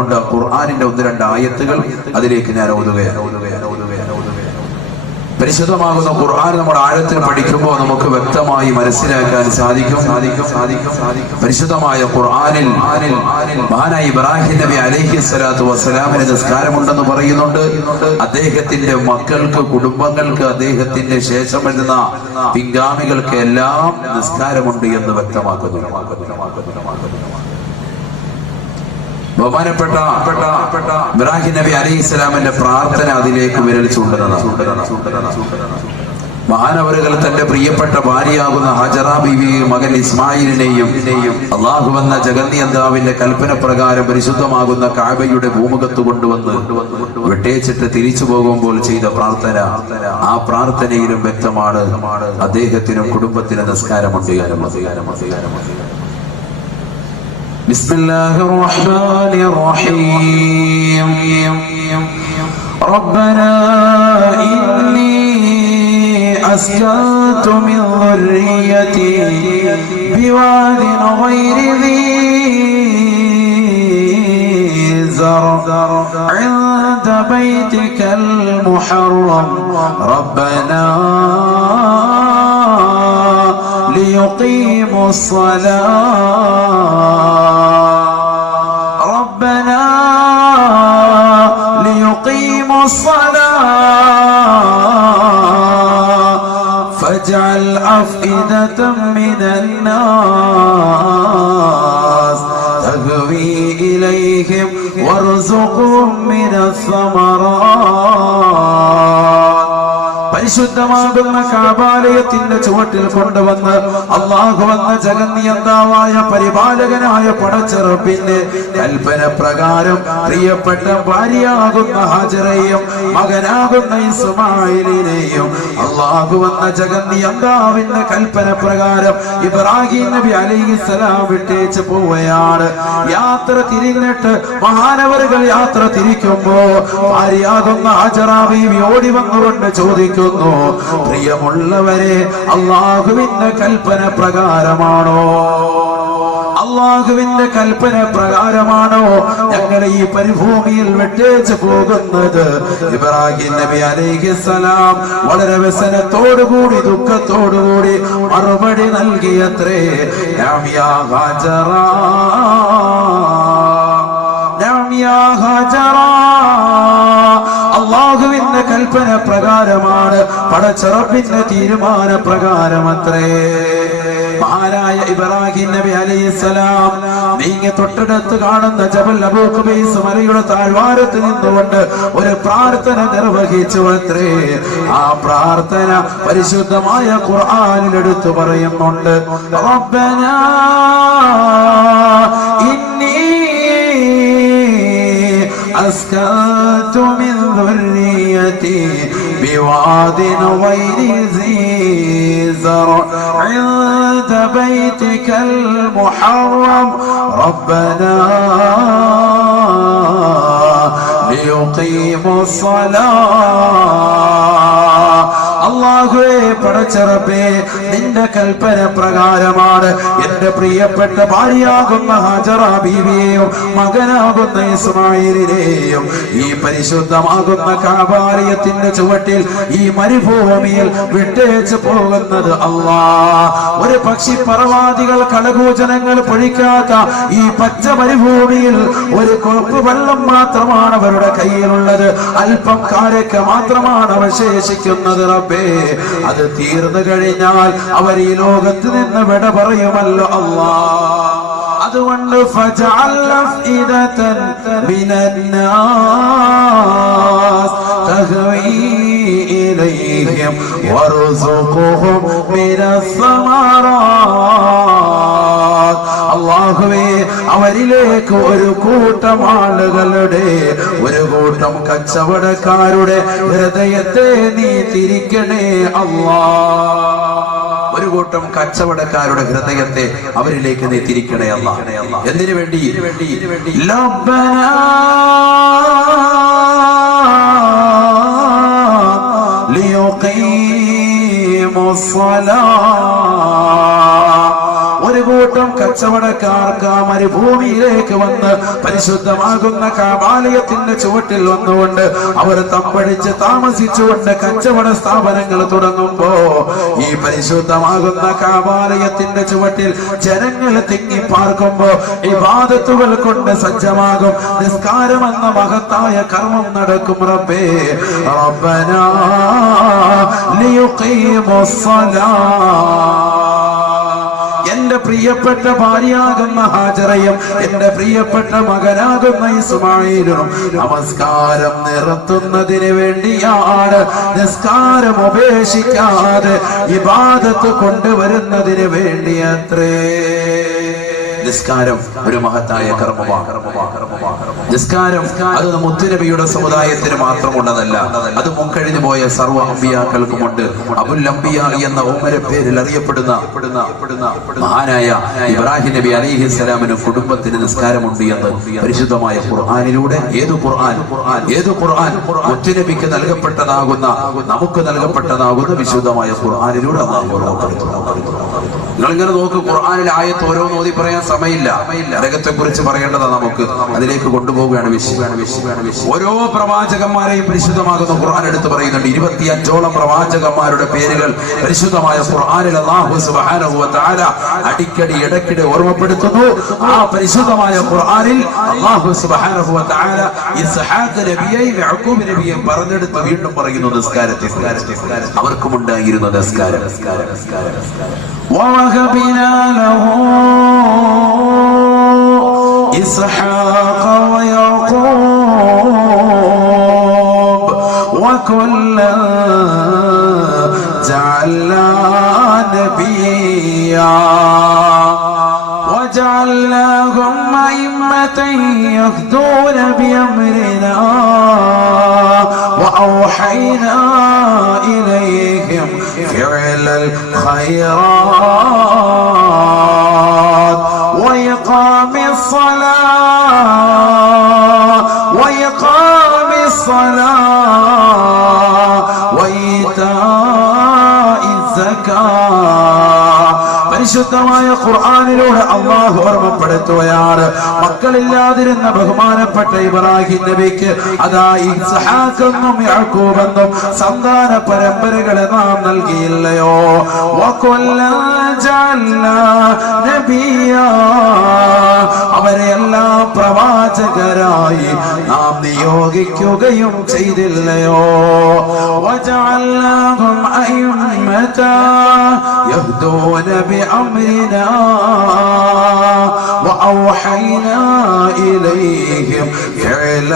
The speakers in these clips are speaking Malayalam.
അതുകൊണ്ട് ഖുർആനിന്റെ 1-2 ആയത്തുകൾ അതിലേക്ക് ഞാൻ ഓതുകയാണ്. പരിശുദ്ധമാകുന്ന ഖുർആൻ നമ്മൾ ആഴത്തിൽ പഠിക്കുമ്പോൾ നമുക്ക് വ്യക്തമായി മനസ്സിലാക്കാൻ സാധിക്കും. പരിശുദ്ധമായ ഖുർആനിൽ മഹാനായ ഇബ്രാഹിം നബി അലൈഹിസ്സലാത്തു വസ്സലാമിന് നിസ്കാരമുണ്ടെന്ന് പറയുന്നുണ്ട്. അദ്ദേഹത്തിന്റെ മക്കൾക്ക്, കുടുംബങ്ങൾക്ക്, അദ്ദേഹത്തിന്റെ ശേഷം വരുന്ന പിൻഗാമികൾക്ക് എല്ലാം നിസ്കാരമുണ്ട് എന്ന് വ്യക്തമാക്കുന്നു. ബഹുമാനപ്പെട്ട ഇബ്രാഹിം നബി അലൈഹിസ്സലാമിന്റെ പ്രാർത്ഥന അതിലേക്ക് വിരൽ ചൂണ്ടുന്നതാണ്. മഹാനവറുകൾ തന്റെ പ്രിയപ്പെട്ട ഭാര്യയാകുന്ന ഹജറ ബീവിയെയും മകൻ ഇസ്മായിലിനെയും അള്ളാഹു എന്ന ജഗന്നിയന്താവിന്റെ കൽപ്പന പ്രകാരം പരിശുദ്ധമാകുന്ന കഅബയുടെ ഭൂമുഖത്ത് കൊണ്ടുവന്ന് വിട്ടേച്ചിട്ട് തിരിച്ചു പോകുമ്പോൾ ചെയ്ത പ്രാർത്ഥന, ആ പ്രാർത്ഥനയിലും വ്യക്തമാണ് അദ്ദേഹത്തിനും കുടുംബത്തിനും നിസ്കാരമുണ്ട്. بسم الله الرحمن الرحيم ربنا إني أسكنت من ذريتي بواد غير ذي زرع عند بيتك المحرم ربنا ليقيموا الصلاة فاجعل أفئدة من الناس تهوي إليهم وارزقهم من الثمرات. പരിശുദ്ധമാകുന്ന കഅബാലയത്തിന്റെ ചുവട്ടിൽ കൊണ്ടുവന്ന് അല്ലാഹു എന്ന ജഗന്നിയന്താവായ പരിപാലകനായ പടച്ചറപ്പിന്റെ കൽപ്പന പ്രകാരം പ്രിയപ്പെട്ട ഭാര്യയാകുന്ന ഹാജറയെയും മകനാകുന്ന ഇസ്മായിലിനെയും അല്ലാഹു എന്ന ജഗന്നിയന്താവിന്റെ കൽപ്പന പ്രകാരം ഇബ്രാഹിം നബി അലൈഹിസ്സലാം വിട്ടേച്ച് പോവുകയാണ്. യാത്ര തിരിഞ്ഞിട്ട് മഹാനവറുകൾ യാത്ര തിരിക്കുമ്പോ ഭാര്യയാകുന്ന ഹാജറ ബീവി ഓടി വന്നുകൊണ്ട് ചോദിക്കുന്നു, പ്രിയമുള്ളവരെ, അള്ളാഹുവിന്റെ കൽപ്പന പ്രകാരമാണോ ഞങ്ങൾ ഈ പരിഭൂമിയിൽ വിട്ടേച്ച് പോകുന്നത്? ഇബ്രാഹിം നബി അലൈഹിസ്സലാം വളരെ വ്യസനത്തോടുകൂടി ദുഃഖത്തോടുകൂടി മറുപടി നൽകിയത്രേ, നഅം യാ ഹാജറ, നഅം യാ ഹാജറ. അള്ളാഹുവിന്റെ കൽപ്പന പ്രകാരമാണ്, പടച്ചറപ്പിന്റെ തീരുമാന പ്രകാരമത്രേ. മഹാനായ ഇബ്രാഹിം നബി അലൈഹിസ്സലാം നീങ്ങി തൊട്ടടുത്ത് കാണുന്ന ജബൽ അബൂ ഖുബൈസ് മലയുടെ താഴ്വാരത്ത് നിന്നുകൊണ്ട് ഒരു പ്രാർത്ഥന നിർവഹിച്ചു അത്രേ. ആ പ്രാർത്ഥന പരിശുദ്ധമായ ഖുർആനിൽ എടുത്തു പറയുന്നുണ്ട്. റബ്ബനാ ഇന്നി أسكنت من ذريتي بواد غير ذي زرع عند بيتك المحرم ربنا ليقيموا الصلاة. അല്ലാഹുവേ, പടച്ചറബേ, നിന്റെ കൽപ്പന പ്രകാരമാണ് എന്റെ പ്രിയപ്പെട്ട ഭാര്യയാകുന്ന ഹാജറ ബീവിയെയും മകനാകുന്ന ഇസ്മായിലിനെയും ഈ പരിശുദ്ധമാകുന്ന കഅബാലയത്തിന്റെ ചുവട്ടിൽ ഈ മരുഭൂമിയിൽ വിട്ടേച്ച് പോകുന്നത്. ഒരു പക്ഷി പറവാദികൾ കളകൂചനങ്ങൾ പൊഴിക്കാത്ത ഈ പച്ച മരുഭൂമിയിൽ ഒരു കൊപ്പ് വെള്ളം മാത്രമാണ് അവരുടെ കയ്യിലുള്ളത്. അല്പം കാരക്ക മാത്രമാണ് അവശേഷിക്കുന്നത്. റബ്ബേ, അത് തീർന്നു കഴിഞ്ഞാൽ അവർ ഈ ലോകത്ത് നിന്ന് വിട പറയുമല്ലോ അല്ലാഹ്. അതുകൊണ്ട് ഫജഅൽ അഫ്ഇദതൻ മിനന്നാസ് തഹ്വീ ഇലൈഹിം വർസുഖുഹും മിനസ്സമറാത്ത്. അല്ലാഹുവേ, അവരിലേക്ക് ഒരു കൂട്ടം ആളുകളുടെ, ഒരു കൂട്ടം കച്ചവടക്കാരുടെ ഹൃദയത്തെ നീ തിരിക്കണേ അല്ലാഹ്. ഒരു കൂട്ടം കച്ചവടക്കാരുടെ ഹൃദയത്തെ അവരിലേക്ക് നീ തിരിക്കണേ അല്ലാഹ്. എന്തിനു വേണ്ടി? റബ്ബനാ ലിയുഖീമുസ്സലാ. ഒരു കൂട്ടം കച്ചവടക്കാർക്ക് ആ മരുഭൂമിയിലേക്ക് വന്ന് പരിശുദ്ധമാകുന്ന കാബാലയത്തിന്റെ ചുവട്ടിൽ വന്നുകൊണ്ട് അവർ തമ്പടിച്ച് താമസിച്ചുകൊണ്ട് കച്ചവട സ്ഥാപനങ്ങൾ തുടങ്ങുമ്പോ ഈ പരിശുദ്ധമാകുന്ന കാബാലയത്തിന്റെ ചുവട്ടിൽ ജനങ്ങൾ തിങ്ങി പാർക്കുമ്പോ ഇബാദത്തുകൾ കൊണ്ട് സജ്ജമാകും നിസ്കാരമെന്ന മഹത്തായ കർമ്മം നടക്കും. റബ്ബേ റബ്ബനാ ലിയുഖീമുസ്സലാ, എന്റെ പ്രിയപ്പെട്ട ഭാര്യയാകുന്ന ഹാജറയും എന്റെ പ്രിയപ്പെട്ട മകനാകുന്ന ഇസ്മായിലും നമസ്കാരം നിർത്തുന്നതിന് വേണ്ടിയാണ്. നിസ്കാരം ഉപേക്ഷിക്കാതെ ഇബാദത്ത് കൊണ്ടുവരുന്നതിന് വേണ്ടിയത്രേ. നിസ്കാരം ഒരു മഹത്തായ കർമ്മമാണ്. നിസ്കാരം അത് മുത്തുനബിയുടെ സമുദായത്തിന് മാത്രമുള്ളതല്ല, അത് മുൻകഴിഞ്ഞു പോയ സർവ്വ അമ്പിയാക്കൾക്കുമുണ്ട്. അബുൽ അംബിയ എന്ന ഉമ്മര പേരിൽ അറിയപ്പെടുന്ന മഹാനായ ഇബ്രാഹിം നബി അലൈഹിസ്സലാമിന് കുടുംബത്തിന് നിസ്കാരമുണ്ട് എന്ന് പരിശുദ്ധമായ ഖുർആനിലൂടെ ഏതു ഖുർആൻ മുത്തുനബിക്ക് നൽകപ്പെട്ടതാകുന്ന നമുക്ക് നൽകപ്പെട്ടതാകുന്ന വിശുദ്ധമായ ഖുർആനിലൂടെ നിങ്ങളിങ്ങനെ നോക്ക്. ഖുർആനിൽ ആയത്ത് ഓരോന്ന് ഓതി പറയാൻ സമയമില്ല. നരകത്തെ കുറിച്ച് പറയേണ്ടതാണ് നമുക്ക്, അതിലേക്ക് കൊണ്ടുപോവുകയാണ് വിഷയം. ഓരോ പ്രവാചകന്മാരെയും പരിശുദ്ധമാകുന്ന ഖുർആൻ എടുത്ത് പറയുന്നുണ്ട്. 25ഓളം പ്രവാചകന്മാരുടെ പേരുകൾ പരിശുദ്ധമായ ഖുർആനിൽ അല്ലാഹു സുബ്ഹാനഹു വ തആല അടിക്കടി ഇടയ്ക്കിടെ ഓർമ്മപ്പെടുത്തുന്നു. ആ പരിശുദ്ധമായ ഖുർആനിൽ അല്ലാഹു സുബ്ഹാനഹു വ തആല ഇസ്ഹാഖ് നബിയെയും യാക്കൂബ് നബിയെയും പറഞ്ഞെടുത്ത് വീണ്ടും പറയുന്നു നിസ്കാരത്തിൽ അവർക്കുമുണ്ടായിരുന്ന നിസ്കാരം. وَوَهَبْنَا لَهُ إِسْحَاقَ وَيَعْقُوبَ وَكُلًّا جَعَلْنَا نَبِيًّا وَجَعَلْنَاهُمْ أَئِمَّةً يَهْدُونَ بِأَمْرِنَا وَأَوْحَيْنَا إِلَيْهِمْ فِعْلَ الْخَيْرَاتِ وَإِقَامِ الصَّلَاةِ وَإِيتَاءِ الزَّكَاةِ. പരിശുദ്ധമായ ഖുർആനിലൂടെ അല്ലാഹു ഓർമ്മപ്പെടുത്തുകയാണ്. മക്കളില്ലാതിരുന്ന ബഹുമാനപ്പെട്ട ഇബ്രാഹിം നബിക്ക് അതാ ഇസ്ഹാഖെന്നും യാക്കൂബെന്നും സന്താന പരമ്പരകളെ നാം നൽകിയില്ലയോ? വകുല്ലൻ ജഅൽനാ നബിയ്യാ, അവരെല്ലാം പ്രവാചകരായി നാം നിയോഗിക്കുകയും ചെയ്തില്ലയോ? വജഅൽനാഹും അഇമ്മതൻ യഹ്ദൂന بأمرنا وأوحينا إليهم فعل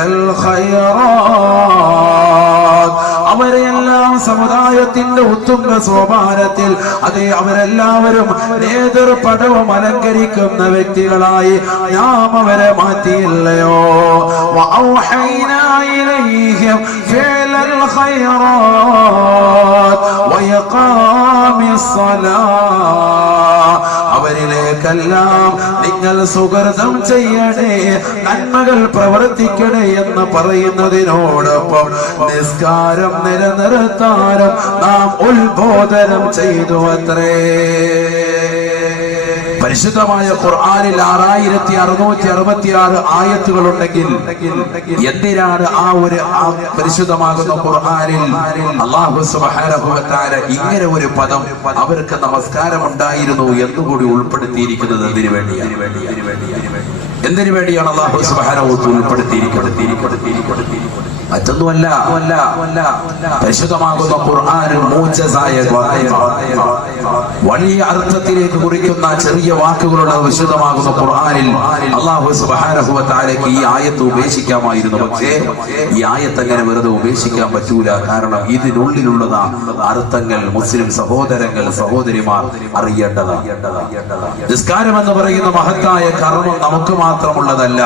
الخيرات. അവരെല്ലാം സമുദായത്തിന്റെ ഉത്തുംഗ സോപാനത്തിൽ അതെ അവരെല്ലാവരും നേതൃപദവും അലങ്കരിക്കുന്ന വ്യക്തികളായി നാം അവരെ മാറ്റിയില്ലയോ? وأوحينا إليهم فعل الخيرات وإقام الصلاة. അവരിലേക്കെല്ലാം നിങ്ങൾ സുഹൃതം ചെയ്യണേ, നന്മകൾ പ്രവർത്തിക്കണേ എന്ന് പറയുന്നതിനോടൊപ്പം നിസ്കാരം നിലനിർത്താനും നാം ഉത്ബോധനം ചെയ്തു അത്രേ. പരിശുദ്ധമായ ഖുർആനിൽ 6666 ആയത്തുകൾ ഉണ്ടെങ്കിൽ എന്തിനാണ് ആ ഒരു പരിശുദ്ധമാകുന്ന ഖുർആനിൽ അല്ലാഹു സുബ്ഹാനഹു വ തആല ഇങ്ങനെ ഒരു പദം അവർക്ക് നമസ്കാരം ഉണ്ടായിരുന്നു എന്നുകൂടി ഉൾപ്പെടുത്തിയിരിക്കുന്നത്? എന്തിനു വേണ്ടിയാണ് അല്ലാഹു സുബ്ഹാനഹു വ തആല ഉൾപ്പെടുത്തിയിരിക്കുന്നത്? മറ്റൊന്നുമല്ല, പരിശുദ്ധമാകുന്ന ഖുർആൻ മൂജസായ വലിയ അർത്ഥത്തിലേക്ക് കുറിക്കുന്ന ചെറിയ വാക്കുകളുള്ള വിശുദ്ധമാകുന്ന ഖുർആനിൽ അല്ലാഹു സുബ്ഹാനഹു വ തആലയ്ക്ക് ഈ ആയത്ത് ഉപേക്ഷിക്കാമായിരുന്നു. പക്ഷേ ഈ ആയത്ത് അങ്ങനെ വെറുതെ ഉപേക്ഷിക്കാൻ പറ്റൂല. കാരണം ഇതിനുള്ളിലുള്ള അർത്ഥങ്ങൾ മുസ്ലിം സഹോദരങ്ങൾ സഹോദരിമാർ അറിയേണ്ടതാണ്. നിസ്കാരം എന്ന് പറയുന്ന മഹത്തായ കർമ്മം നമുക്ക് മാത്രമുള്ളതല്ല,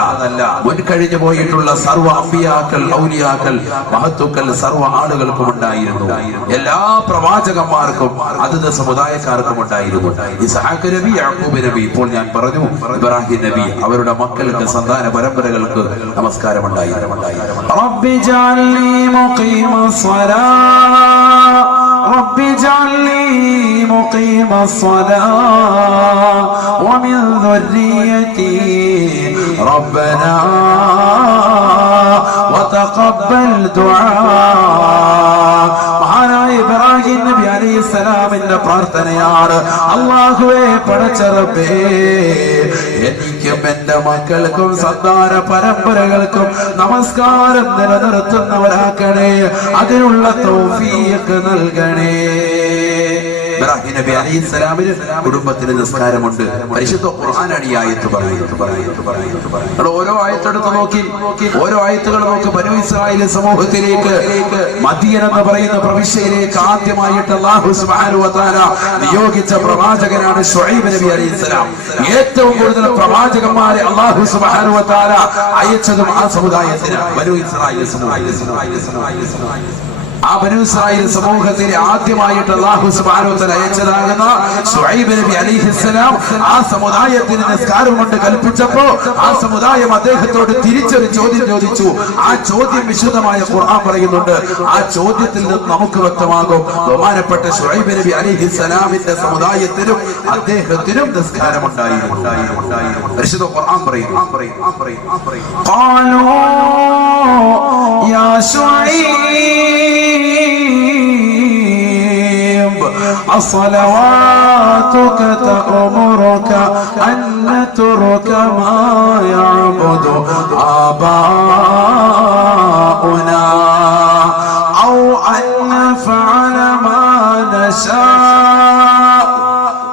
മുൻകഴിഞ്ഞു പോയിട്ടുള്ള സർവ്വ അമ്പിയാക്കൾ ഔലിയാക്കൾ മഹത്തുക്കൾ സർവ്വ ആളുകൾക്കും ഉണ്ടായിരുന്നു. എല്ലാ പ്രവാചകന്മാർക്കും അതത് സമുദായക്കാർക്കും ഉണ്ടായിരുന്നു. ഇസ്ഹാഖ് നബി, യാക്കൂബ് നബി, ഇപ്പോൾ ഞാൻ പറഞ്ഞു ഇബ്രാഹിം നബി, അവരുടെ മക്കൾക്ക് സന്താന പരമ്പരകൾക്ക് നമസ്കാരം ഉണ്ടായിരുന്നു. റബ്ബി ജഅൽനി മുഖീമസ്സലാ رب اجعلني مقيم الصلاة ومن ذريتي ربنا وتقبل دعاء. മഹാനായ ഇബ്രാഹിം നബി അലൈഹിസ്സലാമിന്റെ പ്രാർത്ഥനയാണ്, അല്ലാഹുവേ പടച്ച റബ്ബേ എനിക്കും എന്റെ മക്കൾക്കും സന്താന പരമ്പരകൾക്കും നമസ്കാരം നിലനിർത്തുന്നവരാക്കണേ, അതിനുള്ള തൗഫീഖ് നൽകണേ. ഇബ്രാഹിം നബി അലൈഹിസ്സലാമിന് കുടുംബത്തിന് നിസ്കാരമുണ്ട്. പരിശുദ്ധ ഖുർആനാണ് ഈ ആയത്ത് പറയുന്നത്. ഓരോ ആയത്തെടുത്ത് നോക്കി, ഓരോ ആയത്തുകൾ നോക്കി. ബനൂ ഇസ്രായേൽ സമൂഹത്തിലേക്ക് മദിയൻ എന്ന് പറയുന്ന പ്രവിശ്യയിലേക്ക് ആദ്യമായിട്ട് അല്ലാഹു സുബ്ഹാനഹു വ തആല നിയോഗിച്ച പ്രവാചകനാണ് ശുഐബ് നബി അലൈഹിസ്സലാം. ഏറ്റവും കൂടുതൽ പ്രവാചകന്മാരെ അല്ലാഹു സുബ്ഹാനഹു വ തആല അയച്ചതും ആ സമുദായത്തിനാണ്, ബനൂ ഇസ്രായേൽ സമൂഹം. ആ ബനൂ ഇസ്രായേൽ സമൂഹത്തിലെ ആദ്യമായിട്ട് അല്ലാഹു സുബ്ഹാനഹു വ തആല അയച്ചതാകുന്ന ശുഐബ് നബി അലൈഹിസ്സലാം ആ സമുദായത്തിന് നിസ്കാരം കൊണ്ട് കൽപ്പിച്ചപ്പോ ആ സമുദായം അദ്ദേഹത്തോട് തിരിച്ചൊരു ചോദ്യം ചോദിച്ചു. ആ ചോദ്യം വിശുദ്ധമായ ഖുർആൻ പറയുന്നുണ്ട്. ആ ചോദ്യത്തിൽ നിന്ന് നമുക്ക് വ്യക്തമാകും ബഹുമാനപ്പെട്ട ശുഐബ് നബി അലൈഹിസ്സലാമിന്റെ സമുദായത്തിനും അദ്ദേഹത്തിനും നിസ്കാരം ഉണ്ടായിരുന്നു. പരിശുദ്ധ ഖുർആൻ പറയുന്നു, ഖാലൂ യാ ശുഐബ് അസ്സലവാതുക തഅമുറുക അൻ നത്റുക മാ യഅബുദു ആബാഉനാ ഔ അൻ നഫഅല മാ നശാ.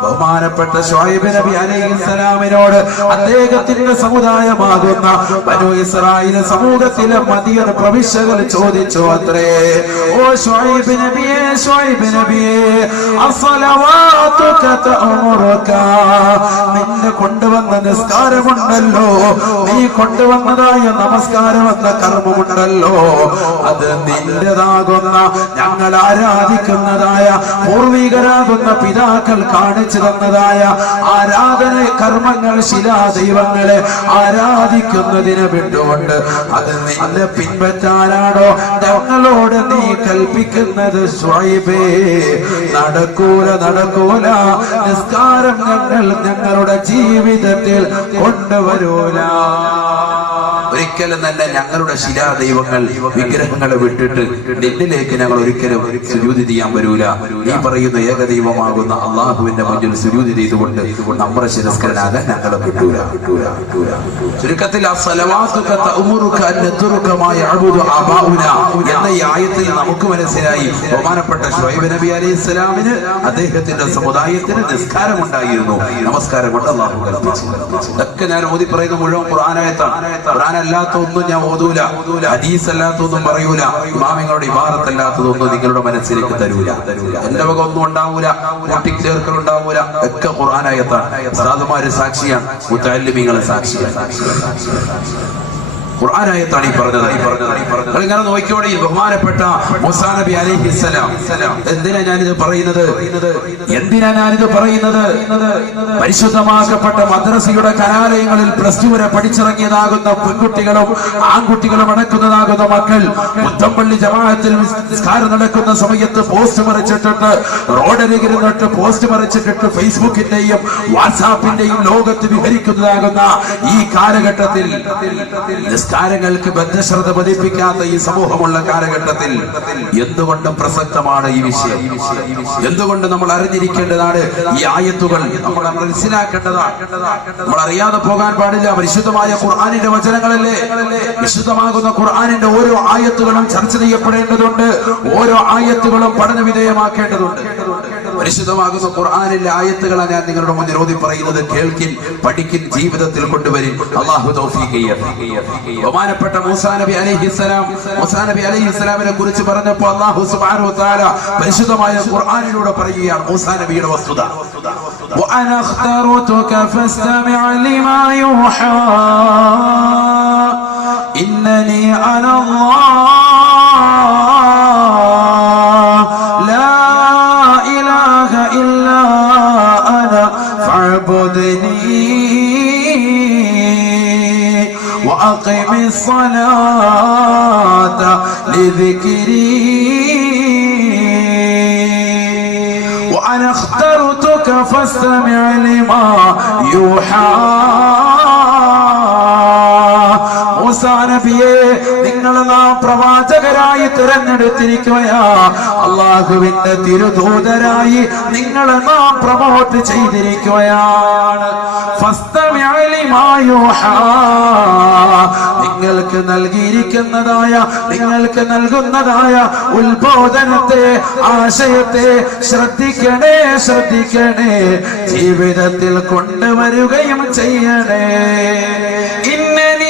ബഹുമാനപ്പെട്ട ശുഐബ് നബി അലൈഹിസ്സലാമിനോട് അദ്ദേഹത്തിന്റെ സമുദായമാകുന്ന ബനൂ ഇസ്രായേൽ സമൂഹത്തിലെ മദിയൻ പ്രവിശ്യകൾ ചോദിച്ചു അത്രേ, ഓ ശുഐബ് നബിയേ, ശുഐബ് നബിയേ, അസ്സലവാതുക തഅമുറുക, നിന്നെ കൊണ്ടുവന്ന നിസ്കാരമുണ്ടല്ലോ, നീ കൊണ്ടുവന്നതായ നമസ്കാരം എന്ന കർമ്മമുണ്ടല്ലോ, അത് നിന്റേതാകുന്ന ഞങ്ങൾ ആരാധിക്കുന്നതായ പൂർവികരാകുന്ന പിതാക്കൾ കാണിച്ചു തന്നതായ ആരാധന കർമ്മങ്ങൾ, ശിലാദൈവങ്ങളെ ആരാധിക്കുന്നതിന് വിട്ടുകൊണ്ട് അത് നിന്നെ പിൻപറ്റാനാണോ ഞങ്ങളോട് നീ കൽപ്പിക്കുന്നത്? ശുഐബേ, നടക്കൂല, നടക്കൂല. നിസ്കാരം ഞങ്ങളുടെ ജീവിതത്തിൽ കൊണ്ടുവരൂല. ഒരിക്കലും തന്നെ ഞങ്ങളുടെ ശിലാദൈവങ്ങൾ, വിഗ്രഹങ്ങളെ വിട്ടിട്ട് നിന്നിലേക്ക് ഞങ്ങൾ ഒരിക്കലും സുജൂദ് ചെയ്യാൻ വരൂല. നീ പറയുന്ന ഏകദൈവമാകുന്ന അള്ളാഹുവിന്റെ മുന്നിൽ സുജൂദ് ചെയ്തുകൊണ്ട് നമ്മുടെ ശിരസ്കരനാകാൻ ഞങ്ങളെ വിട്ടൂല. ചുരുക്കത്തിൽ എന്ന ഈ ആയത്തിൽ നമുക്ക് മനസ്സിലായി ബഹുമാനപ്പെട്ട ശുഐബ് നബി അലൈഹിസ്സലാമിന് അദ്ദേഹത്തിന്റെ സമുദായത്തിന് നിസ്കാരം ഉണ്ടായിരുന്നു. നമസ്കാരം കൊണ്ട് അള്ളാഹു കൽപ്പിച്ചു. ഇതൊക്കെ ഞാൻ ഓതി പറയുന്ന മുഴുവൻ ഖുർആനായത്താണ്. ഖുർആനല്ലാത്ത ഒന്നും ഞാൻ ഓതൂല, ഹദീസ് അല്ലാത്തൊന്നും പറയൂല, ഇമാമിങ്ങളുടെ ഇബാറത്ത് അല്ലാത്തതൊന്നും നിങ്ങളുടെ മനസ്സിലേക്ക് തരൂല. എന്റെ വക ഒന്നും ഉണ്ടാവൂല, കൂട്ടിച്ചേർക്കൽ ഉണ്ടാവൂല. ഒക്കെ ഖുർആനായത്താണ്. ഉസ്താദുമാര് സാക്ഷിയാണ്, മുതഅല്ലിമീങ്ങൾ സാക്ഷിയാണ്. ഖുർആനായത്താണ് ഈ പറഞ്ഞത്. ഇങ്ങനെ നോക്കിയോടെ ബഹുമാനപ്പെട്ട മൂസാ നബി അലൈഹിസ്സലാം. എന്തിനാ ഞാനിത് പറയുന്നത്? പരിശുദ്ധമാക്കപ്പെട്ട മദ്രസയുടെ കലാലയങ്ങളിൽ +2 വരെ പഠിച്ചിറങ്ങിയതാകുന്ന പെൺകുട്ടികളും ആൺകുട്ടികളും അടക്കുന്നതാകുന്ന മക്കൾ മുത്തമ്പള്ളി ജമാഅത്തിൽ നിസ്കാരം നടക്കുന്ന സമയത്ത് പോസ്റ്റ് മറിച്ചിട്ടുണ്ട്, റോഡരികിരുന്നിട്ട് പോസ്റ്റ് മറിച്ചിട്ടിട്ട് ഫേസ്ബുക്കിന്റെയും വാട്സാപ്പിന്റെയും ലോകത്ത് വിഹരിക്കുന്നതാകുന്ന ഈ കാലഘട്ടത്തിൽ, നിസ്കാരങ്ങൾക്ക് ബദ്ധശ്രദ്ധ പതിപ്പിക്കാത്ത ഈ സമൂഹമുള്ള കാലഘട്ടത്തിൽ എന്തുകൊണ്ട് പ്രസക്തമാണ് ഈ വിഷയം? എന്തുകൊണ്ട് നമ്മൾ അറിഞ്ഞിരിക്കേണ്ടതാണ് ഈ ആയത്തുകൾ? നമ്മൾ മനസ്സിലാക്കേണ്ടതാണ്. നമ്മൾ അറിയാതെ പോകാൻ പാടില്ല. പരിശുദ്ധമായ ഖുർആനിന്റെ വചനങ്ങളല്ലേ? വിശുദ്ധമാകുന്ന ഖുർആനിന്റെ ഓരോ ആയത്തുകളും ചർച്ച ചെയ്യപ്പെടേണ്ടതുണ്ട്. ഓരോ ആയത്തുകളും പഠന വിധേയമാക്കേണ്ടതുണ്ട്. പരിശുദ്ധമാകുന്ന ഖുർആനിലെ ആയത്തുകളാണ് ഞാൻ നിങ്ങളുടെ മുന്നിൽ ഓതി പറയുന്നത്. കേൾക്കിൻ, പഠിക്കിൻ, ജീവിതത്തിൽ കൊണ്ടുവരിൻ. അല്ലാഹു തൗഫീഖ് ചെയ്യട്ടെ. ബഹുമാനപ്പെട്ട മൂസാ നബി അലൈഹിസ്സലാമിനെ കുറിച്ച് പറഞ്ഞപ്പോൾ അല്ലാഹു സുബ്ഹാനഹു വ തആല പരിശുദ്ധമായ ഖുർആനിലൂടെ പറയുകയാണ് മൂസാ നബിയുടെ വസ്തുത. വഅന അഖ്തറതുക ഫസ്തമിഅ ലിമാ യൂഹാ ഇന്നനി അനല്ലാഹ് ലാ ഇലാഹ ഇല്ലാ അന ഫഅബ്ദുനി وأقم الصلاة لذكري. ربك فاستمع لما يوحى മൂസാ നബിയെ നിങ്ങളെ നാം പ്രവാചകരായി തിരഞ്ഞെടുത്തിരിക്കുകയാ അല്ലാഹുവിന്റെ തിരുദൂതരായി നിങ്ങളെ നാം പ്രമോട്ട് ചെയ്തിരിക്കുകയാണ് ഫസ്തമിഅ ലിമാ യൂഹാ നിങ്ങൾക്ക് നൽകിയിരിക്കുന്നതായ നിങ്ങൾക്ക് നൽകുന്നതായ ഉത്ബോധനത്തെ ആശയത്തെ ശ്രദ്ധിക്കണേ ശ്രദ്ധിക്കണേ ജീവിതത്തിൽ കൊണ്ടുവരികയും ചെയ്യണേ ഇന്നനി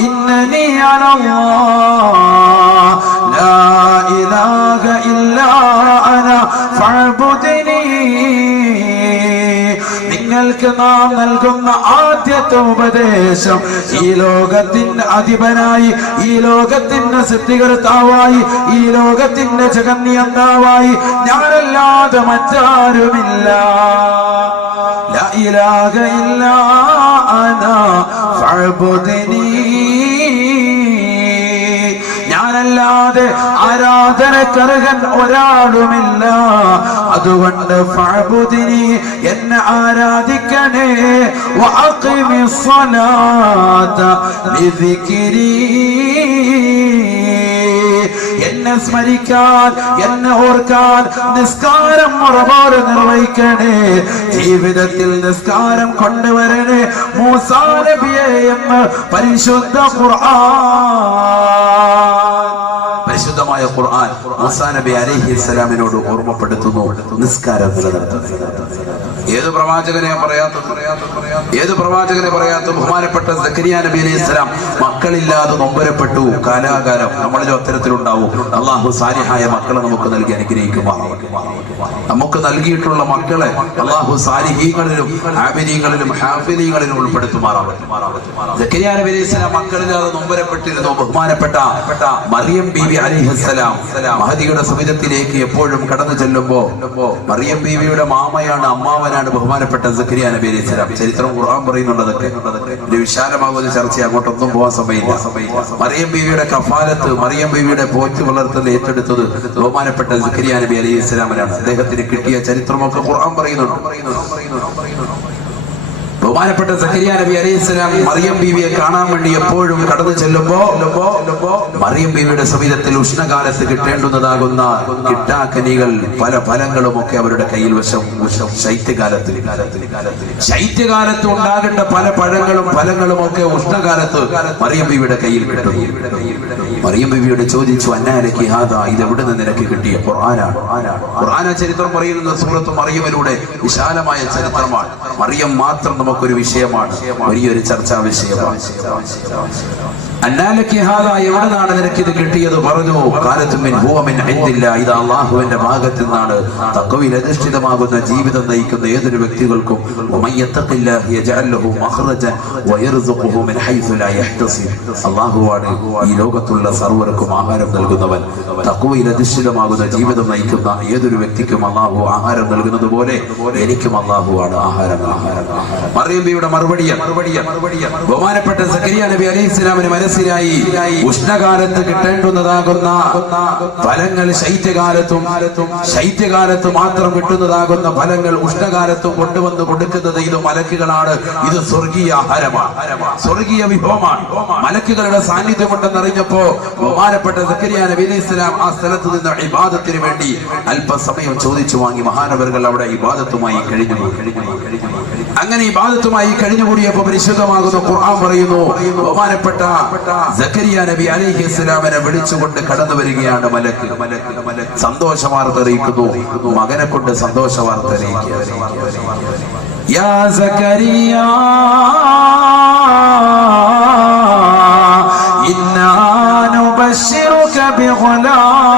إنني أنا الله لا إله إلا أنا فاعبدني നിങ്ങൾക്ക് നാം നൽകുന്ന ആദ്യത്തെ ഉപദേശം ഈ ലോകത്തിന്റെ അധിപനായി ഈ ലോകത്തിന്റെ സൃഷ്ടികർത്താവായി ഈ ലോകത്തിന്റെ ജഗന്നിയന്താവായി ഞാനല്ലാതെ മറ്റാരുമില്ല ലാ ഇലാഹ ഇല്ലാ അനാ ഫഅബ്ദുനി ഞാനല്ലാതെ ആരാധനക്കർഹൻ ഒരാളുമില്ല അതുകൊണ്ട് ഫഅബ്ദുനി എന്നെ ആരാധിക്കണേ വഅഖിമിസ് സ്വലാത ലിദിക്രി എന്നെ സ്മരിക്കാൻ എന്നെ ഓർക്കാൻ നിസ്കാരം മുറപോലെ നിർവഹിക്കണേ ജീവിതത്തിൽ നിസ്കാരം കൊണ്ടുവരണേ മൂസാ നബിയെ എന്ന് പരിശുദ്ധ പരിശുദ്ധമായ ഖുർആൻ മൂസാ നബി അലൈഹിസ്സലാമിനോട് ഓർമ്മപ്പെടുത്തുന്നു നിസ്കാരം നിലനിർത്തുന്നത് ഏത് പ്രവാചകനെ പറയാത്ത ബഹുമാനപ്പെട്ട സക്കരിയ നബി അലൈഹിസ്സലാം മക്കളില്ലാതെ നൊമ്പരപ്പെട്ടു കാലാകാലം നമ്മളിൽ അത്തരത്തിലുണ്ടാവും അള്ളാഹു സാലിഹായ മക്കളെ നമുക്ക് നൽകി അനുഗ്രഹിക്കുമാറാവട്ടെ നമുക്ക് നൽകിയിട്ടുള്ള മക്കളെ അള്ളാഹു സാലിഹീങ്ങളിലും ആബിദീങ്ങളിലും ഹാഫിദീങ്ങളിലും ഉൾപ്പെടുത്തുമാറാവട്ടെ സക്കരിയ നബി അലൈഹിസ്സലാം മക്കളില്ലാതെ നൊമ്പരപ്പെട്ടിരുന്നു ബഹുമാനപ്പെട്ട മറിയം ബീവി അലൈഹിസ്സലാം മഹദിയുടെ സവിധത്തിലേക്ക് എപ്പോഴും കടന്നു ചെല്ലുമ്പോ മറിയം ബീവിയുടെ മാമയാണ് അമ്മാവനാണ് ബഹുമാനപ്പെട്ട സക്കരിയ നബി അലൈഹിസ്സലാം ചരിത്രം ഖുർആൻ പറയുന്നുണ്ട് അതൊക്കെ ഒരു വിശാലമാകുന്ന ചർച്ച അങ്ങോട്ടൊന്നും പോകാൻ സമയമില്ല മറിയം ബീവിയുടെ കഫാലത്ത് മറിയം ബീവിയുടെ പോറ്റ് വളർത്തൽ ഏറ്റെടുത്തത് ബഹുമാനപ്പെട്ട സക്കരിയ നബി അലൈഹിസ്സലാമിനാണ് അദ്ദേഹത്തിന് കിട്ടിയ ചരിത്രമൊക്കെ ഖുർആൻ പറയുന്നുണ്ട് ബഹുമാനപ്പെട്ട സക്കരിയ നബി അലൈഹിസ്സലാം മറിയം ബീവിയെ കാണാൻ വേണ്ടി എപ്പോഴും കടന്നു ചെല്ലുമ്പോ മറിയം ബീവിയുടെ സമീപത്തിൽ ഉഷ്ണകാലത്ത് കിട്ടേണ്ടുന്നതാകുന്ന കിട്ടാക്കനികൾ പല ഫലങ്ങളും ഒക്കെ അവരുടെ കയ്യിൽ വശം ശൈത്യകാലത്ത് ഉണ്ടാകേണ്ട പല പഴങ്ങളും ഫലങ്ങളും ഒക്കെ ഉഷ്ണകാലത്ത് മറിയം ബീവിയുടെ കയ്യിൽ കിട്ടും മറിയം ബീവിയോട് ചോദിച്ചു അന്നാലക്കി ഹാദാ ഇത് എവിടെ നിന്ന് നിനക്ക് കിട്ടിയ ഖുർആന ചരിത്രം പറയുന്ന സൂറത്ത് മറിയമിലൂടെ വിശാലമായ ചരിത്രമാണ് മറിയം മാത്രം നമുക്കൊരു വിഷയമാണ് വലിയൊരു ചർച്ചാ വിഷയമാണ് അന്നാലക്കി ഹാദാ എവിടുന്നാണ് നിനക്ക് ഇത് കിട്ടിയത് പറഞ്ഞു കാലത്തുമിൻ ഹുവ മിൻ ഇൻദില്ലാ ഇത് അല്ലാഹുവിന്റെ ഭാഗത്തു നിന്നാണ് തഖ്വയിൽ അധിഷ്ഠിതമാകുന്ന ജീവിതം നയിക്കുന്ന ഏതൊരു വ്യക്തികൾക്കും വമയ്യത്തഖില്ലാഹ യജഅൽ ലഹു മഖ്റജൻ വയർസുഖുഹു മിൻ ഹൈസു ലാ യഹ്തസിബ് അല്ലാഹുവാണ് ഈ ലോകത്തുള്ള സർവ്വർക്കും ആഹാരം നൽകുന്നവൻ തഖ്വയിൽ അധിഷ്ഠിതമാകുന്ന ജീവിതം നയിക്കുന്ന ഏതൊരു വ്യക്തിക്കും അല്ലാഹു ആഹാരം നൽകുന്നത് പോലെ എനിക്കും അല്ലാഹുവാണ് ആഹാരം മറിയം ബീവിയുടെ മറുപടി ബഹുമാനപ്പെട്ട സക്കരിയ നബി അലൈഹിസ്സലാമിന് മനസ്സിലായി ഉഷ്ണകാലത്ത് കിട്ടേണ്ടുന്നതാകുന്ന ഫലങ്ങൾ ശൈത്യകാലത്ത് മാത്രം കിട്ടുന്നതാകുന്ന ഫലങ്ങൾ ഉഷ്ണകാലത്തും കൊണ്ടുവന്ന് കൊടുക്കുന്നത് ഇത് മലക്കുകളാണ് ഇത് സ്വർഗീയ ആഹാരമാണ് സ്വർഗീയ വിഭവമാണ് മലക്കുകളുടെ സാന്നിധ്യമുണ്ടെന്നറിഞ്ഞപ്പോ ബഹുമാനപ്പെട്ട സക്കരിയ നബി അലൈഹിസ്സലാം ആ സ്ഥലത്ത് നിന്ന് ഇബാദത്തിന് വേണ്ടി അല്പസമയം ചോദിച്ചു വാങ്ങി മഹാനവറുകൾ അവിടെ ഇബാദത്തുമായി കഴിഞ്ഞു അങ്ങനെ ഇബാദത്തുമായി കഴിഞ്ഞുകൂടിയപ്പോൾ പരിശുദ്ധമാകുന്ന ഖുർആൻ പറയുന്നു ബഹുമാനപ്പെട്ട സക്കരിയ നബി അലൈഹിസ്സലാമിനെ വിളിച്ചുകൊണ്ട് കടന്നു വരികയാണ് മലക്ക് സന്തോഷ വാർത്ത അറിയിക്കുന്നു മകനെ കൊണ്ട് സന്തോഷ വാർത്ത അറിയിക്കുക യാ സക്കരിയ ഇന്നാ നുബശ്ശിറുക ബിഗുലാം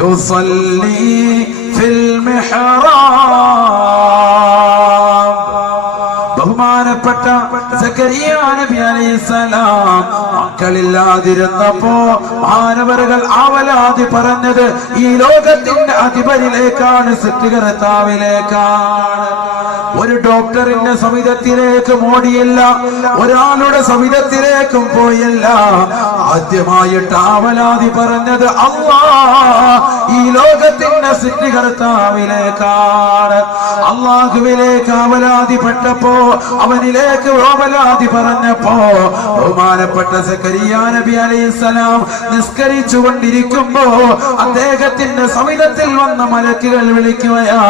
يصلي في المحراب ബഹുമാനപ്പെട്ട സക്കരിയ നബി അലൈഹിസ്സലാം മക്കളില്ലാതിരുന്നപ്പോ മാനവர்கள் ആവലാതി പറഞ്ഞത് ഈ ലോകത്തിന്റെ അധിപതിയിലേക്കാണ്, സൃഷ്ടികർത്താവിലേക്കാണ്. ഒരു ഡോക്ടറിന്റെ സമിതത്തിലേക്ക് ഓടിയില്ല, ഒരാളുടെ സമിതത്തിലേക്കും പോയില്ല. ആദ്യമായിട്ട് ആവലാതി പറഞ്ഞത് ഈ ലോകത്തിന്റെ സൃഷ്ടികർത്താവിലേക്കാണ്. അള്ളാഹുവിലേക്ക് ആവലാതിപ്പെട്ടപ്പോ, അവനിലേക്ക് ആവലാതി പറഞ്ഞപ്പോ ബഹുമാനപ്പെട്ട സക്കരിയ നബി അലൈഹിസ്സലാം നിസ്കരിച്ചു കൊണ്ടിരിക്കുമ്പോ അദ്ദേഹത്തിന്റെ സമിതത്തിൽ വന്ന മലക്കുകൾ വിളിക്കുകയാ,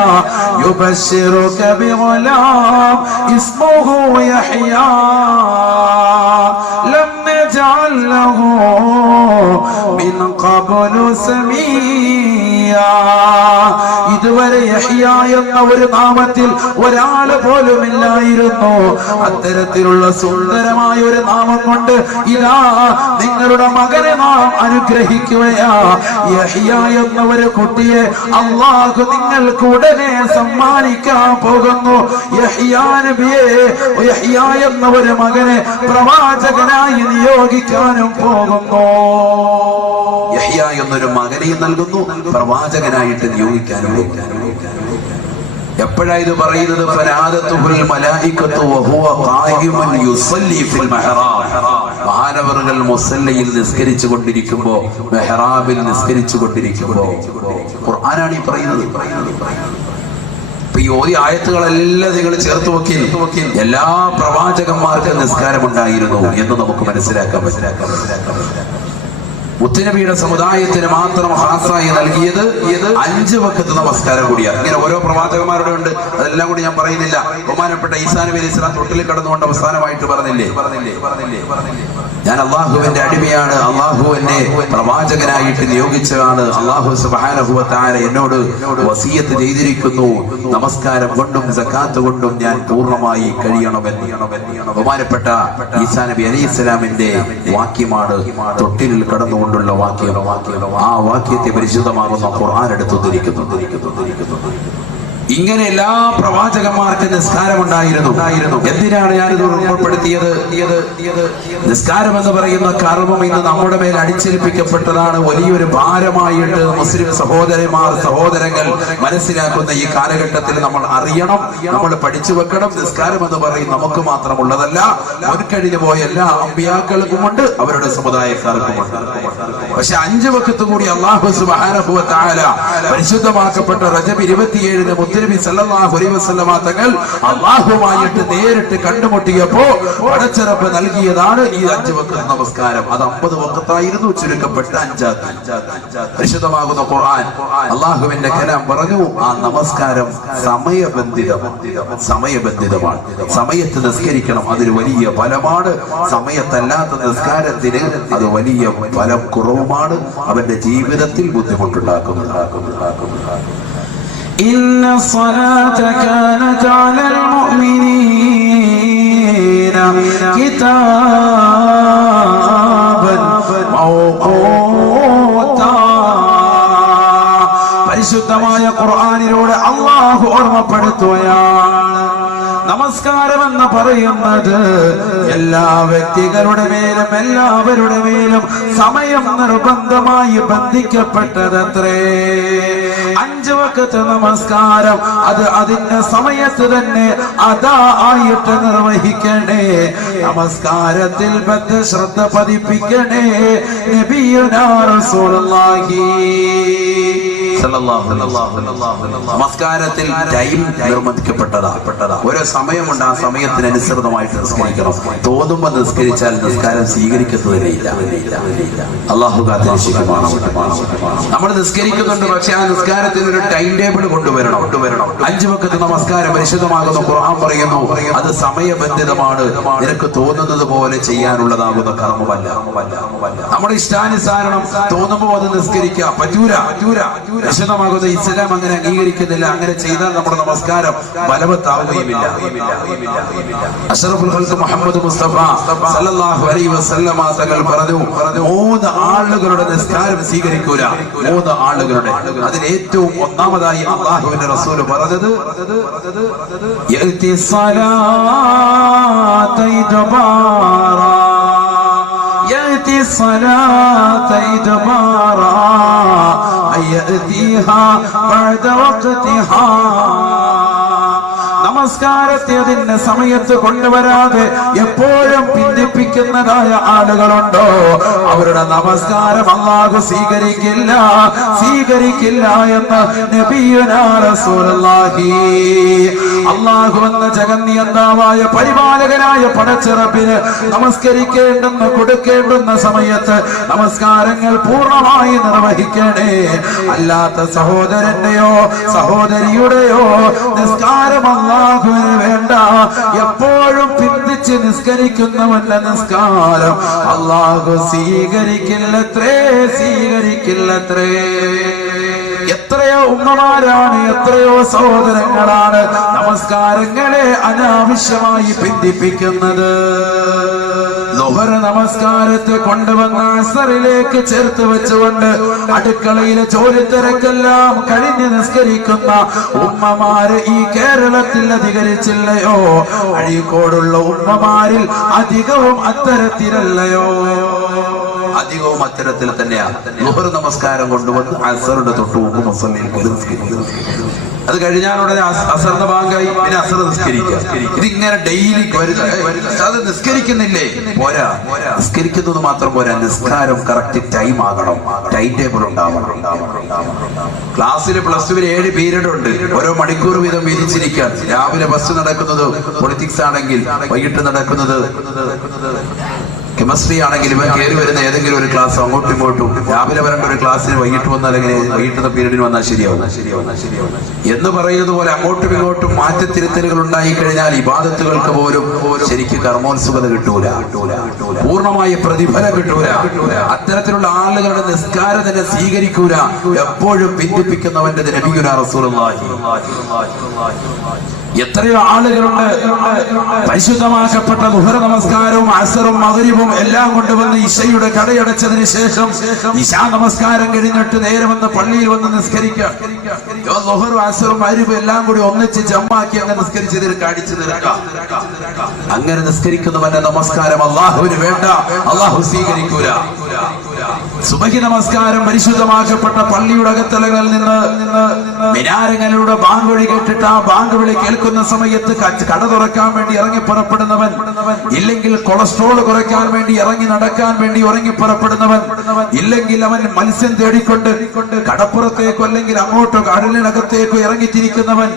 യുബശ്ശിറുക ബിഗുലാം ഇസ്മുഹു യഹ്യാ ലം നജഅൽ ലഹു മിൻ ഖബ്ലു സമീയാ. ഇതുവരെ യഹ്യ എന്ന ഒരു നാമത്തിൽ ഒരാള് പോലും ഇല്ലായിരുന്നു. അത്തരത്തിലുള്ള സുന്ദരമായ ഒരു നാമം കൊണ്ട് ഇതാ നിങ്ങളുടെ മകനെ നാം അനുഗ്രഹിക്കുകയാ. യഹ്യ എന്ന ഒരു കുട്ടിയെ അല്ലാഹു നിങ്ങൾക്ക് ഉടനെ സമ്മാനിക്കാൻ പോകുന്നു. യഹ്യ നബിയെ, യഹ്യ എന്ന ഒരു മകനെ പ്രവാചകനായി നിയോഗിക്കാനും പോകുന്നു. യഹ്യ എന്നൊരു മകനെ നൽകുന്നു, പ്രവാചകനായിട്ട് നിയോഗിക്കാനും. എപ്പോഴാ ഇത് പറയുന്നത്? ഫനാദത്തുൽ മലായികത്തു വഹുവ ഖായിമുൻ യുസല്ലി ഫിൽ മെഹ്റാബ്. മഹാനവറുകൾ മുസല്ലയിൽ നിസ്കരിച്ചു കൊണ്ടിരിക്കുമ്പോ, മെഹ്റാബിൽ നിസ്കരിച്ചു കൊണ്ടിരിക്കുമ്പോ. ഖുർആനാണ് ഈ പറയുന്നത്. ഈ ആയത്തുകളെല്ലാം നിങ്ങൾ ചേർത്ത് നോക്കി, എല്ലാ പ്രവാചകന്മാർക്കും നിസ്കാരമുണ്ടായിരുന്നു എന്ന് നമുക്ക് മനസ്സിലാക്കാൻ. മുത്തുനബിയുടെ സമുദായത്തിന് മാത്രം ഖാസായി നൽകിയത് 5 വഖത്ത് നമസ്കാരം കൂടിയാണ്. ഇങ്ങനെ ഓരോ പ്രവാചകന്മാരുടെ ഉണ്ട്, അതെല്ലാം കൂടി ഞാൻ പറയുന്നില്ല. ബഹുമാനപ്പെട്ട ഈസാ നബി അലൈഹി സ്വലാം തൊട്ടിൽ കടന്നുകൊണ്ട് അവസാനമായിട്ട് പറഞ്ഞില്ലേ, ഞാൻ അള്ളാഹുവിന്റെ അടിമയാണ്, അള്ളാഹു എന്നെ പ്രവാചകനായിട്ട് നിയോഗിച്ചതാണ്, അള്ളാഹു സുബ്ഹാനഹു വ തആല എന്നോട് വസിയത്ത് ചെയ്തിരിക്കുന്നു, നമസ്കാരം കൊണ്ടും സകാത്ത് കൊണ്ടും ഞാൻ പൂർണ്ണമായി കഴിയണമെന്ന്. ബഹുമാനപ്പെട്ട ഈസാ നബി അലൈഹി സ്വലാമിന്റെ വാക്യമാണ് തൊട്ടിലിൽ കടന്നുകൊണ്ടുള്ള വാക്യം. ആ വാക്യത്തെ പരിശുദ്ധമാകുന്ന ഖുർആൻ എടുത്തുദ്ധരിക്കുന്നു. ഇങ്ങനെ എല്ലാ പ്രവാചകന്മാർക്കും നിസ്കാരമുണ്ടായിരുന്നു. എന്തിനാണ് ഞാനിത് ഉൾപ്പെടുത്തിയത്? നിസ്കാരം എന്ന് പറയുന്ന കർമ്മം ഇന്ന് നമ്മുടെ മേൽ അടിച്ചേൽപ്പിക്കപ്പെട്ടതാണ്. വലിയൊരു ഭാരമായിട്ട് മുസ്ലിം സഹോദരങ്ങൾ മനസ്സിലാക്കുന്ന ഈ കാലഘട്ടത്തിൽ നമ്മൾ അറിയണം, നമ്മൾ പഠിച്ചു വെക്കണം. നിസ്കാരം എന്ന് പറയും നമുക്ക് മാത്രമുള്ളതല്ല, മുൻകഴിഞ്ഞു പോയ എല്ലാ അമ്പിയാക്കൾക്കുമുണ്ട്, അവരുടെ സമുദായക്കാർക്കുമുണ്ട്. പക്ഷെ 5 വഖത്ത് കൂടി അല്ലാഹു സുബ്ഹാനഹു വ തആല പരിശുദ്ധമാക്കപ്പെട്ട റജബ് 27-ന് മുത്തുനബി സല്ലല്ലാഹു അലൈഹി വസല്ലമ തങ്ങൾ അല്ലാഹുവുമായിട്ട് നേരിട്ട് കണ്ടുമുട്ടിയപ്പോ പടച്ചറപ്പ് നൽകിയതാണ് ഈ 5 വഖത്ത് നമസ്കാരം. അത് 50 വഖത്തായിരുന്നു, ചുരുക്കപ്പെട്ട 5. പരിശുദ്ധമാകുന്ന ഖുർആൻ അല്ലാഹുവിന്റെ കലാം പറഞ്ഞു, ആ നമസ്കാരം സമയബന്ധിതമാണ്. സമയത്ത് നിസ്കരിക്കണം, അതൊരു വലിയ ഫലമാണ്. സമയത്തല്ലാത്ത നിസ്കാരത്തിന് അത് വലിയ ഫലം കുറവുമാണ്, അവന്റെ ജീവിതത്തിൽ ബുദ്ധിമുട്ടുണ്ടാക്കുന്നു. إن الصلاة كانت على المؤمنين كتابا موقوتا. പരിശുദ്ധമായ ഖുർആനിലൂടെ അല്ലാഹു ഓർമ്മപ്പെടുത്തുകയാണ്, നമസ്കാരം എന്ന് പറയുന്നത് എല്ലാ വ്യക്തികളുടെ മേലും എല്ലാവരുടെ മേലും സമയം നിർബന്ധമായി ബന്ധിക്കപ്പെട്ടതത്രേ. 5 വഖത്ത് നമസ്കാരം അത് അതിന്റെ സമയത്ത് തന്നെ അതാ ആയിട്ട് നിർവഹിക്കണേ. നമസ്കാരത്തിൽ ശ്രദ്ധ പതിപ്പിക്കണേ. നബിയുനാ റസൂലുള്ളാഹി നമസ്കാരത്തിൽ ടൈം നിർബന്ധിക്കപ്പെട്ടതാ. ഒരു സമയമുണ്ട്, ആ സമയത്തിനനുസൃതമായിട്ട് നിസ്കരിക്കണം. തോന്നുമ്പോ നിസ്കരിച്ചാൽ നിസ്കാരം സ്വീകരിക്കുന്നതിനില്ല. അല്ലാഹു കാത്തിരക്ഷിക്കുമാണ്. നമ്മൾ നിസ്കരിക്കുന്നുണ്ട്, പക്ഷെ ആ നിസ്കാരത്തിന് ഒരു ടൈം ടേബിൾ കൊണ്ടുവരണം. 5 വഖത്ത് നമസ്കാരം പരിശുദ്ധമാകുന്ന ഖുർആൻ പറയുന്നു, അത് സമയബന്ധിതമാണ്. നിനക്ക് തോന്നുന്നത് പോലെ ചെയ്യാനുള്ളതാകുന്ന കർമ്മമല്ല. നമ്മുടെ ഇഷ്ടാനുസാരണം തോന്നുമ്പോ അത് നിസ്കരിക്കാം, പറ്റൂല. വിശദമാകുന്ന ഇസ്ലാം അങ്ങനെ അംഗീകരിക്കുന്നില്ല. അങ്ങനെ ചെയ്താൽ നമ്മുടെ നമസ്കാരം ബലവത്താവുകയുമില്ല. അഷ്റഫുൽ ഖൽഖ് മുഹമ്മദ് മുസ്തഫ സല്ലല്ലാഹു അലൈഹി വസല്ലമ തങ്ങൾ പറഞ്ഞു, 3 ആളുകളുടെ നിസ്കാരം സ്വീകരിക്കൂല. 3 ആളുകളുടെ. അതിൽ ഏറ്റവും ഒന്നാമതായി അല്ലാഹുവിന്റെ റസൂൽ പറഞ്ഞത് യഅതി സ്വലാത ഇദ്ബാറാ يأتي الصلاة إدبارا أن يأتيها بعد وقتها. നമസ്കാരത്തെ അതിന്റെ സമയത്ത് കൊണ്ടുവരാതെ എപ്പോഴും പിന്തിപ്പിക്കുന്നതായ ആളുകളുണ്ടോ അവരുടെ നമസ്കാരം അല്ലാഹു സ്വീകരിക്കില്ല എന്ന് നബിയുനാ റസൂലുള്ളാഹി. അല്ലാഹു എന്ന ജഗന്നിയന്താവായ പരിപാലകനായ പടച്ചിറപ്പിന് നമസ്കരിക്കേണ്ടെന്ന് കൊടുക്കേണ്ടുന്ന സമയത്ത് നമസ്കാരങ്ങൾ പൂർണ്ണമായി നിർവഹിക്കണേ. അല്ലാത്ത സഹോദരന്റെയോ സഹോദരിയുടെയോ നിസ്കാരം അല്ലാഹുവിന് വേണ്ട. എപ്പോഴും പിന്തിച്ച് നിസ്കരിക്കുന്നവന്റെ നിസ്കാരം അല്ലാഹു സ്വീകരിക്കില്ലത്രേ. എത്രയോ ഉമ്മമാരാണ്, എത്രയോ സഹോദരങ്ങളാണ് നമസ്കാരങ്ങളെ അനാവശ്യമായി പിന്തിപ്പിക്കുന്നത്. ളുഹർ നമസ്കാരത്തെ കൊണ്ടുവന്ന് അസറിലേക്ക് ചേർത്ത് വെച്ചുകൊണ്ട് അടുക്കളയിലെ ജോലി തിരക്കെല്ലാം കഴിഞ്ഞ് നിസ്കരിക്കുന്ന ഉമ്മമാര് ഈ കേരളത്തിൽ അധികരിച്ചില്ലയോ? അഴീക്കോടുള്ള ഉമ്മമാരിൽ അധികവും അത്തരത്തിലല്ലയോ? അധികവും അത്തരത്തിൽ തന്നെയാണ്. ളുഹർ നമസ്കാരം കൊണ്ടുവന്ന് അസറിന്റെ തൊട്ട് മുമ്പ് മുസല്ലയിൽ അത് കഴിഞ്ഞാലുടനെ അസറിന്റെ ഭാഗമായി പിന്നെ അസർ നിസ്കരിക്കുക. ഇതിങ്ങനെ ഡെയിലി അത് നിസ്കരിക്കുന്നില്ലേ? പോരാ. നിസ്കരിക്കുന്നത് മാത്രം പോരാ, നിസ്കാരം കറക്റ്റ് ടൈം ആകണം, ടൈം ടേബിൾ ഉണ്ടാവണം. ക്ലാസ്സിൽ +2 7 പീരീഡ് ഉണ്ട്. ഓരോ മണിക്കൂർ വീതം വിരിച്ചിരിക്കാൻ. രാവിലെ ബസ് നടക്കുന്നത് പൊളിറ്റിക്സ് ആണെങ്കിൽ, വൈകിട്ട് നടക്കുന്നത് കെമിസ്ട്രി ആണെങ്കിൽ ഇവൻ കയറി വരുന്ന ഏതെങ്കിലും ഒരു ക്ലാസ് അങ്ങോട്ടും ഇങ്ങോട്ടും. രാവിലെ വരേണ്ട ഒരു ക്ലാസ്സിന് വൈകിട്ട് വന്നാൽ എങ്ങനെ? വൈകിട്ടത്തെ പീരീഡിന് വന്നാൽ ശരിയാവും എന്ന് പറയുന്നത് പോലെ അങ്ങോട്ടും ഇങ്ങോട്ടും മാറ്റത്തിരുത്തലുകൾ ഉണ്ടായി കഴിഞ്ഞാൽ ഇബാദത്തുകൾക്ക് പോലും ശരിക്ക് കർമ്മോത്സുകത കിട്ടൂല, പൂർണ്ണമായ പ്രതിഫലം കിട്ടൂല. അത്തരത്തിലുള്ള ആളുകളുടെ നിസ്കാരം തന്നെ സ്വീകരിക്കൂല. എപ്പോഴും പിന്തിപ്പിക്കുന്നവന്റെ നബിയുനാ റസൂലുള്ളാഹി. എത്രയോ ആളുകളുണ്ട് പരിശുദ്ധമാക്കപ്പെട്ട ളുഹർ നമസ്കാരവും അസറും മഗ്രിബും എല്ലാം കൊണ്ടുവന്ന് ഇശയുടെ കടയടച്ചതിന് ശേഷം ഇശാ നമസ്കാരം കഴിഞ്ഞിട്ട് നേരെ വന്ന് പള്ളിയിൽ വന്ന് നിസ്കരിക്കാം. ളുഹറും അസറും മഗ്രിബും എല്ലാം കൂടി ഒന്നിച്ച് ജമ്മാക്കി അങ്ങനെ നിസ്കരിച്ച് അടിച്ചു തീർക്കാം. അങ്ങനെ നിസ്കരിക്കുന്നവന്റെ നമസ്കാരം അല്ലാഹുവിന് വേണ്ട, അല്ലാഹു സ്വീകരിക്കൂല. സുബഹി നമസ്കാരം പരിശുദ്ധമാക്കപ്പെട്ട പള്ളിയുടെ അകത്തലകളിൽ നിന്ന് മിനാരങ്ങളിലൂടെ ബാങ്ക് വിളി കേട്ടിട്ട് ആ ബാങ്ക് വിളി കേൾക്കുന്ന സമയത്ത് കട തുറക്കാൻ വേണ്ടി ഇറങ്ങി പുറപ്പെടുന്നവൻ, ഇല്ലെങ്കിൽ കൊളസ്ട്രോൾ കുറയ്ക്കാൻ വേണ്ടി ഇറങ്ങി നടക്കാൻ വേണ്ടി ഇറങ്ങി പുറപ്പെടുന്നവൻ, ഇല്ലെങ്കിൽ അവൻ മത്സ്യം തേടിക്കൊണ്ട് കടപ്പുറത്തേക്കോ അല്ലെങ്കിൽ അങ്ങോട്ടോ കടലിനകത്തേക്കോ ഇറങ്ങിത്തിരിക്കുന്നവൻ,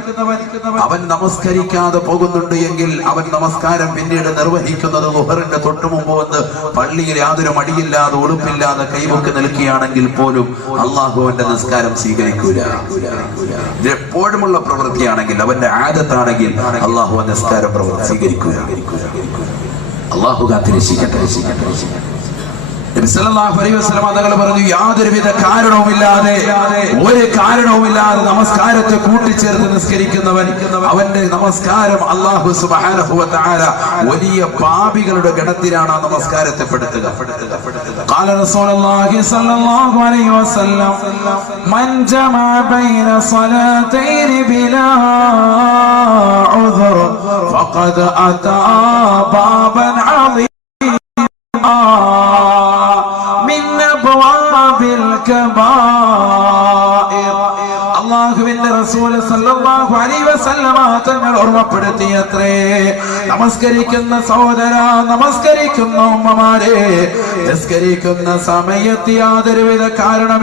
അവൻ നമസ്കരിക്കാതെ പോകുന്നുണ്ട് എങ്കിൽ അവൻ നമസ്കാരം പിന്നീട് നിർവഹിക്കുന്നത് ളുഹറിന്റെ തൊട്ടു മുമ്പ് വന്ന് പള്ളിയിൽ യാതൊരു മടിയില്ലാതെ ഉടുപ്പില്ലാതെ കൈവക്ക് നിൽക്കുകയാണെങ്കിൽ പോലും അള്ളാഹു അവന്റെ നിസ്കാരം സ്വീകരിക്കൂല. ഇത് എപ്പോഴുമുള്ള പ്രവൃത്തിയാണെങ്കിൽ, അവന്റെ ആദത്താണെങ്കിൽ അള്ളാഹു ആ നിസ്കാരം സ്വീകരിക്കൂല. അള്ളാഹു കാത്തിരക്ഷിക്കട്ടെ. നബി സല്ലല്ലാഹു അലൈഹി വസല്ലം തങ്ങൾ പറഞ്ഞു, യാതൊരുവിധ കാരണവുമില്ലാതെ ഒരു കാരണവുമില്ലാതെ നമസ്കാരത്തെ കൂട്ടിച്ചേർത്ത് നിസ്കരിക്കുന്നവൻ അവന്റെ നമസ്കാരം അല്ലാഹു സുബ്ഹാനഹു വ തആല വലിയ പാപികളുടെ ഗണത്തിലാണ് ആ നമസ്കാരത്തെ പെടുത്തുക. ഖാല റസൂലുള്ളാഹി സ്വല്ലല്ലാഹു അലൈഹി വസല്ലം മൻ ജമഅ ബൈന സ്വലാത്തൈനി ബിലാ ഉദ്ർ ഫഖദ് അതാ ബാബൻ അളീം അല്ലാഹുവിന്റെ റസൂൽ സല്ലല്ലാഹു അലൈഹി വസല്ലമ തങ്ങൾ ഓർമ്മപ്പെടുത്തിയത്രേ, നമസ്കരിക്കുന്ന സഹോദര, നമസ്കരിക്കുന്ന ഉമ്മമാരെ, നിസ്കരിക്കുന്ന സമയത്ത് യാതൊരുവിധ കാരണം